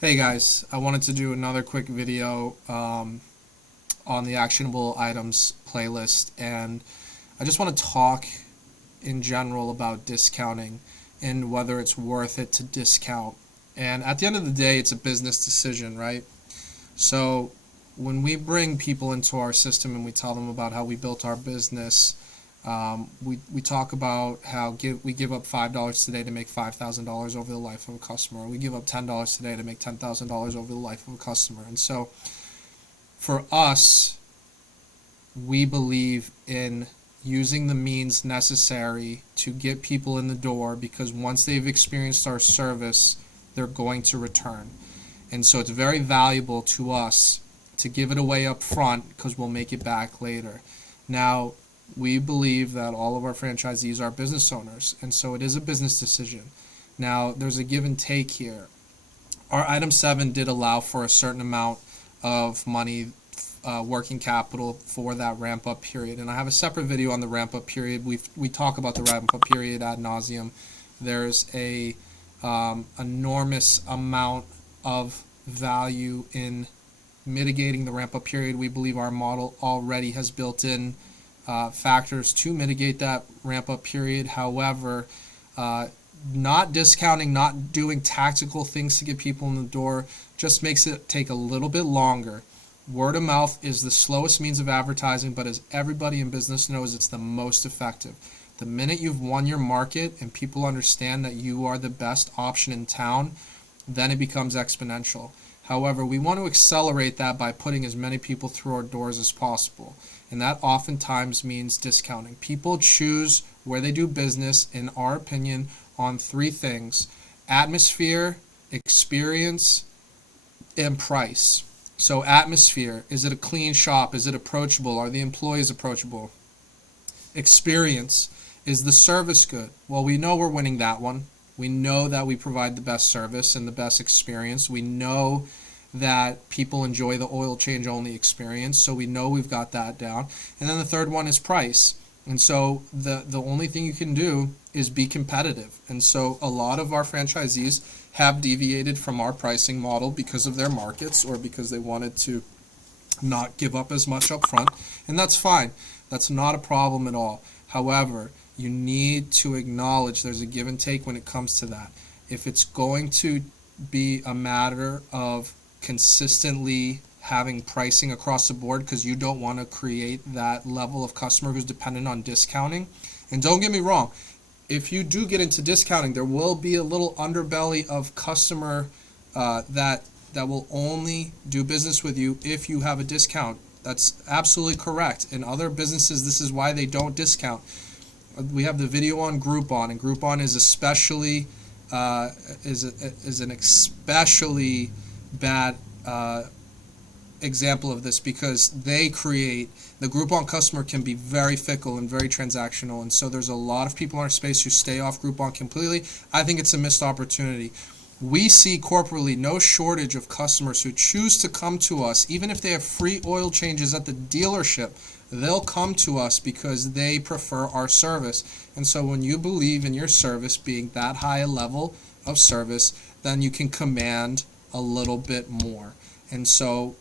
Hey guys, I wanted to do another quick video on the actionable items playlist, and I just want to talk in general about discounting and whether it's worth it to discount. And at the end of the day, it's a business decision, right? So when we bring people into our system and we tell them about how we built our business, we talk about how we give up $5 today to make $5,000 over the life of a customer. We give up $10 today to make $10,000 over the life of a customer. And so for us, we believe in using the means necessary to get people in the door, because once they've experienced our service, they're going to return. And so it's very valuable to us to give it away up front, because we'll make it back later. Now, we believe that all of our franchisees are business owners, and so it is a business decision. Now, there's a give and take here. Our item 7 did allow for a certain amount of money, working capital, for that ramp-up period, and I have a separate video on the ramp-up period. We talk about the ramp-up period ad nauseum. There's a enormous amount of value in mitigating the ramp-up period. We believe our model already has built in factors to mitigate that ramp-up period. However, not discounting, not doing tactical things to get people in the door just makes it take a little bit longer. Word of mouth is the slowest means of advertising, but as everybody in business knows, it's the most effective. The minute you've won your market and people understand that you are the best option in town, then it becomes exponential. However, we want to accelerate that by putting as many people through our doors as possible. And that oftentimes means discounting. People choose where they do business, in our opinion, on 3 things: atmosphere, experience, and price. So atmosphere: is it a clean shop? Is it approachable? Are the employees approachable? Experience: is the service good? Well, we know we're winning that one. We know that we provide the best service and the best experience. We know that people enjoy the oil change only experience, so we know we've got that down. And then the third one is price. And so the only thing you can do is be competitive. And so a lot of our franchisees have deviated from our pricing model because of their markets, or because they wanted to not give up as much up front. And that's fine. That's not a problem at all. However, you need to acknowledge there's a give and take when it comes to that. If it's going to be a matter of consistently having pricing across the board because you don't want to create that level of customer who's dependent on discounting, and don't get me wrong, if you do get into discounting, there will be a little underbelly of customer that will only do business with you if you have a discount. That's absolutely correct. In other businesses, this is why they don't discount. We have the video on Groupon, and Groupon is especially is an especially bad example of this, because they create, the Groupon customer can be very fickle and very transactional, and so there's a lot of people in our space who stay off Groupon completely. I think it's a missed opportunity. We see corporately no shortage of customers who choose to come to us, even if they have free oil changes at the dealership. They'll come to us because they prefer our service. And so when you believe in your service being that high a level of service, then you can command a little bit more. And so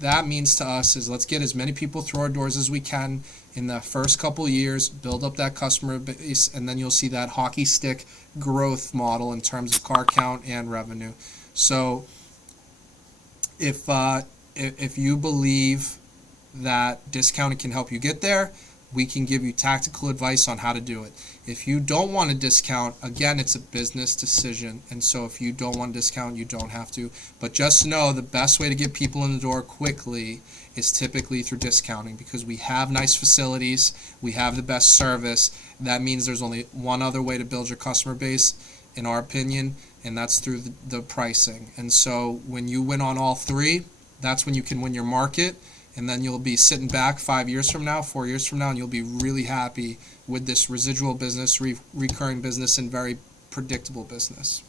that means to us is, let's get as many people through our doors as we can in the first couple years, build up that customer base, and then you'll see that hockey stick growth model in terms of car count and revenue. So if you believe that discounting can help you get there, we can give you tactical advice on how to do it. If you don't want to discount, again, it's a business decision, and so if you don't want to discount, you don't have to. But just know the best way to get people in the door quickly is typically through discounting, because we have nice facilities, we have the best service. That means there's only one other way to build your customer base, in our opinion, and that's through the pricing. And so when you win on all 3, that's when you can win your market. And then you'll be sitting back 5 years from now, 4 years from now, and you'll be really happy with this residual business, recurring business, and very predictable business.